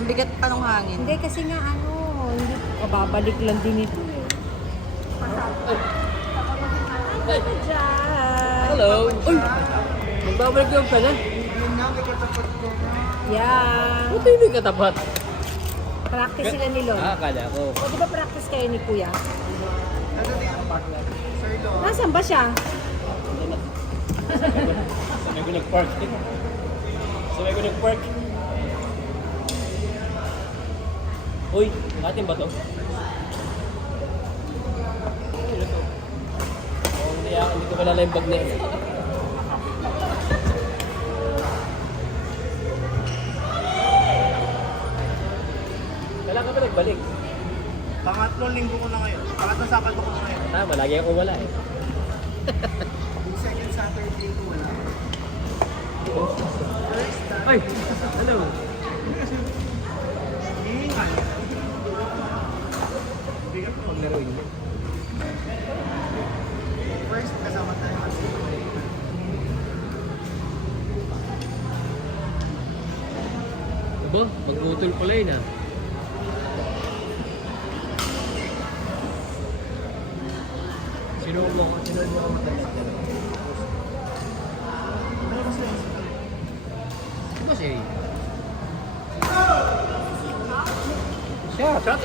Ang bigat pa ng hangin. Hindi kasi nga ano, hindi babalik lang din ito eh. Hello. Uy! Magbabalik yung pala. Yeah. Buti hindi katapat. Practice sila ni Lon. Akala ko. O di ba practice kayo ni Kuya? Nasaan ba siya? Sabay ko nag-park. Sabay ko nag-park. Uy, atin ba to? Hindi ko malala yung bag na yun. Kailan ka ba nagbalik? Pangatlong linggo ko na ngayon. Pangatlong Sabado ko na ngayon. Tama, lagi ako wala eh. Yung second Saturday ko wala. Ay! Hello! Hihingal. Bigat ko maglaro yun. First, kasama tayo kasi. Aba, magbutol pala yun ah. Sino mo matalis ka? Ano kasi yun? Ano ba siya eh? Shot!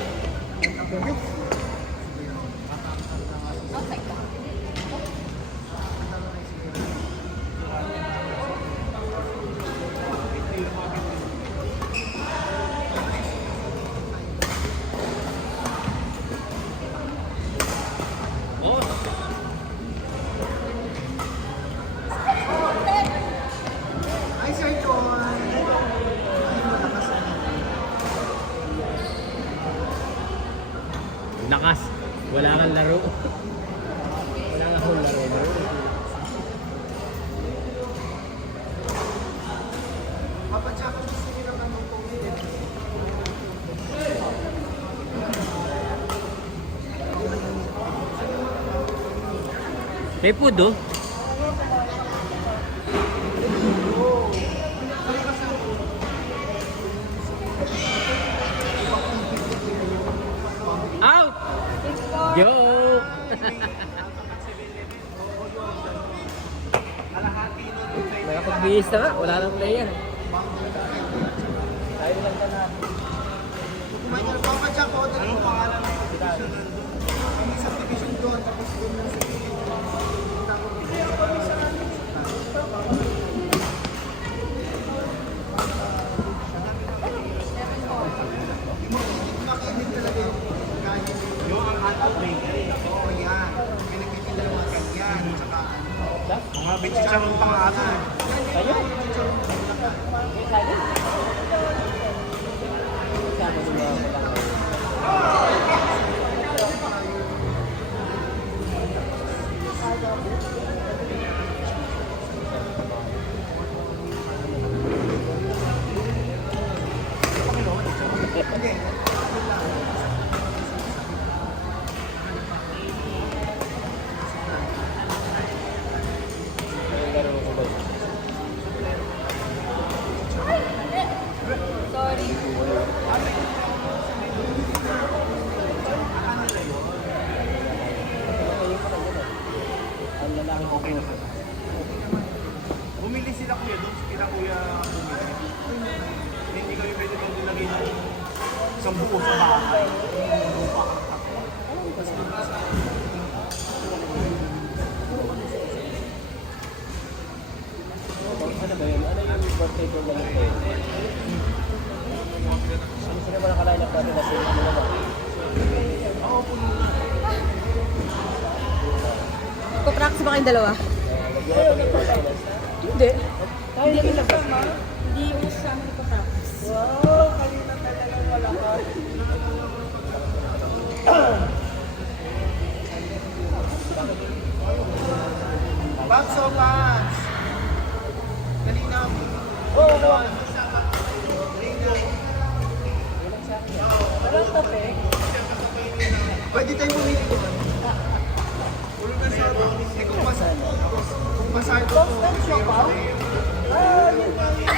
Oh! Ay, Sir John! Ay, malakas na. Nakas! Wala kang laro. Wala kang laro. Papadya ko gusto nyo ng anong COVID. May food oh. Out! Joke! Nakapagbihis na nga, wala nang player. Tayo lang ka na. Kumain nyo, papadya ko. Anong pangalan ng division nandun? May isang division doon, tapos doon yung sa makinig talaga yung pagkain. Yung ang hot bakery. Oo, yan. Pinagtitinda ng mga ganyan. Tsaka mga bitsicharong pangalan. Tayo? Okay na po. Bumili sila kuya doon. Sila kuya bumili. Hindi kami pwede pang nilagay na isang buo sa bahay. Ano ba yun? Ano yung birthday ko lang ito? Ano sila ba nakaline up natin na sila? Ano ba? Oo, puno. Magpa-practice ba kayong dalawa? Hindi. Hindi yung kasama. Hindi yung kasama nagpa-practice. Wow, kanina talagang wala ka. Babs o Babs! Kanina. Oo, oo. Walang tape. Pwede tayo bumili ko. Ulo na sa ito. Eh, kung masarap ko. Ah, yun nga yun.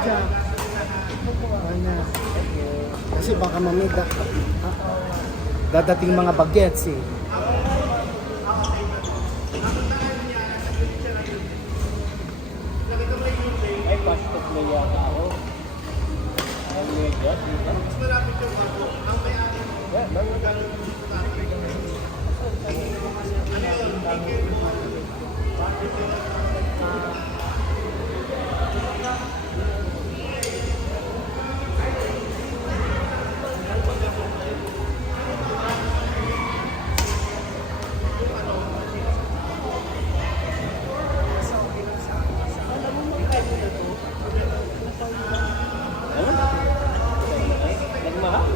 dyan. Ano? Kasi baka mamaya dadating mga bagets eh. Ay, pastok na yata ako. Ang medyo. Mas malapit yung ako. Ang may-ari. Nagmahal?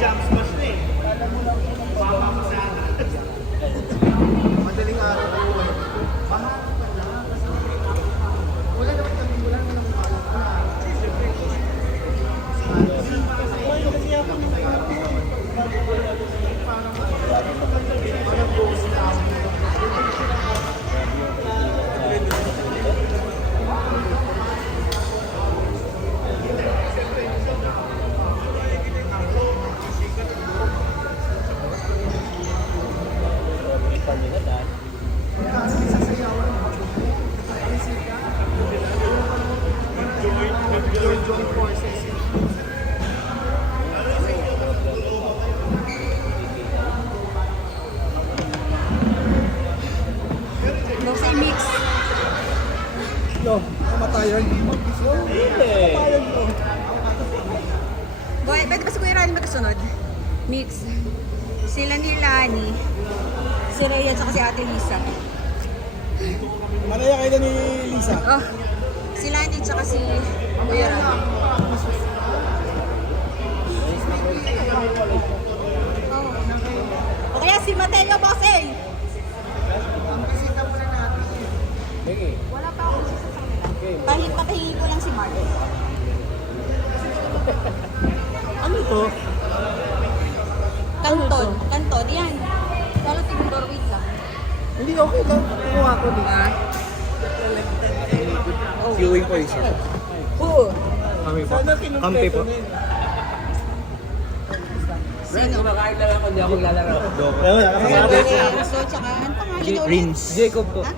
Jam smash na eh. Madaling araw na yun. Bahala ka na. Wala naman kami, wala naman joint forces. No, say mix. Yo, kamatayan. Kamatayan mo. Boy, pwede ba si Kuya Rani magkasunod? Mix. Sila ni Lani. Si Rhea at si Ate Lisa. Manaya kayo ni Lisa. Oh, si Lani at si Kuya Rani. Oh. O kaya si Mateo Bossing. Sige. Wala pa ako sa kanila. Patahingi ko lang si Mark. Ano to? Kanton. Kanton, yan. Lalo tigundor, wait lang. Hindi okay lang. Kumuha ko din. Viewing po isa. Oo. Kami po. Sana kinumpleto Kampi po. na yun. Sino? Kumakain na lang ako, hindi ako maglalaro. So, tsaka, ang pangalan ulit? Prince. Jacob po. Ha?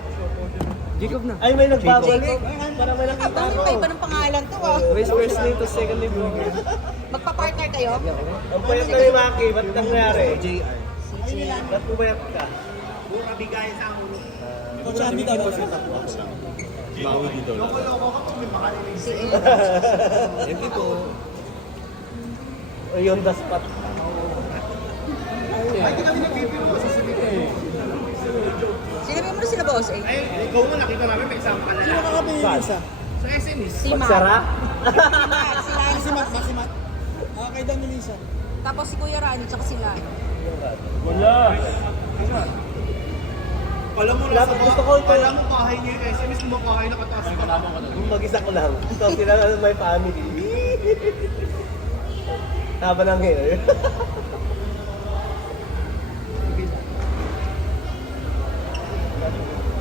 Jacob na. Ay, may nagbabalik. Jacob. Para may nakita Bakit ko. pa iba ng pangalan to ah? First name to second name mo. Magpa-partner kayo? Ang payat na ni Maki, ba't nangyari? JR. Ba't pumayat ka? Pura bigay sa ulo. Coach Andy daw. Bawi dito. Loko-loko ka pag may makalilig. Si Hindi po. O yun, the spot. Ay, di kami nagpipiro sa cement. Sinabi mo na sila boss eh. Ay, ikaw mo nakita namin, may isang ka na Sino lang. kakapin ni Lisa? Sa SNES. Si Matt. Magsara? Si Lani. Masimat. Kay Dan ni Lisa. Tapos si Kuya Rani tsaka si Lani. Wala. Alam mo, Dapat gusto ko ito. alam mo bahay niyo yung SMS mo, bahay na kataas ka. Mag-isa ko lang. So, sila na may family. Haba ng hair.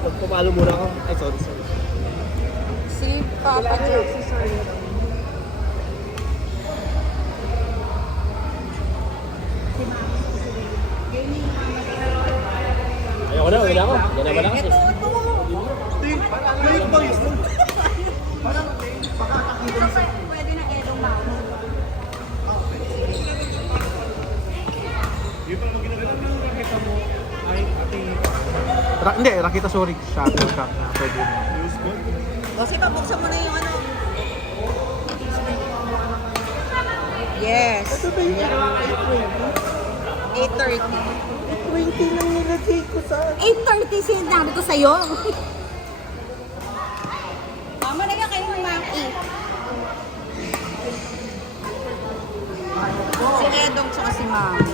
Magpapalo muna ako. Ay, sorry. Si Papa Jack. Ayoko na, uwi na ako. Yan naman ako. Ngayon ba yun? Parang, baka atakihin sa... Pwede na Edong Mamo. Hindi, Rakita sorry. Shuttle shop na pwede na. Kasi pabuksan mo na yung ano. Yes. 8:30. 20 lang nilagay ko sa... 8:30 sinabi ko sa'yo. Mama na yan kayo ng Maki. Si Edong tsaka si Mami.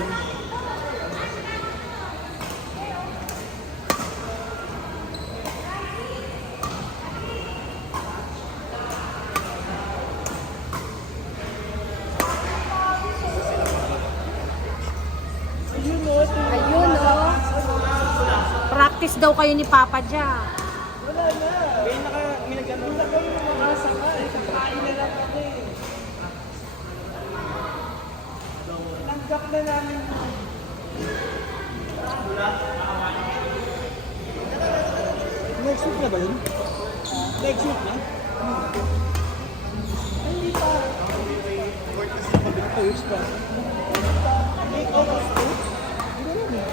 Ayun, no? Practice daw kayo ni Papa Jack. May nagano na kayo makasakay. Kakain na lang kami. Tanggap na namin. Next week na ba yun? Next week na? Ay, hindi pa. Ito, weeks pa. May August 2? Hindi rin eh.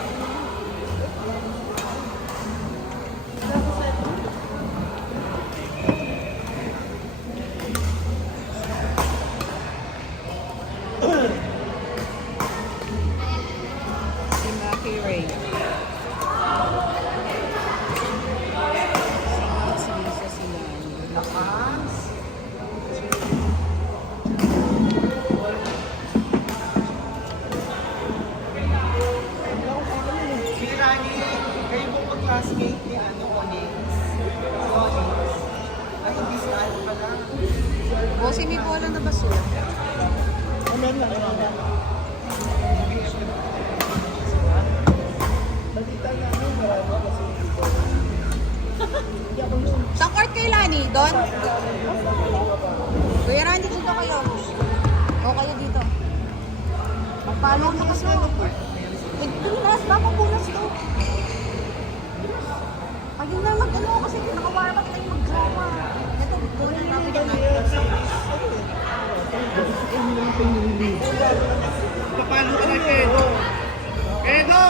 Si Maki Ray. Si Lisa sila. Lakas. Si Rani, kayo pong mag-classmate ni Onyx. Onyx. Ay, hindi si Ano pala. Bossy, may bola na basura. Sa court kay Lani, Don? Kuya Randy, dito kayo. O kayo dito. Magpalo na kasi. Punas ba? Punas to. Ayun na mag-ano kasi pinaka-warm up tayo mag-drama. Ito, punan namin yung Papalo ka na, Kedo? Kedo!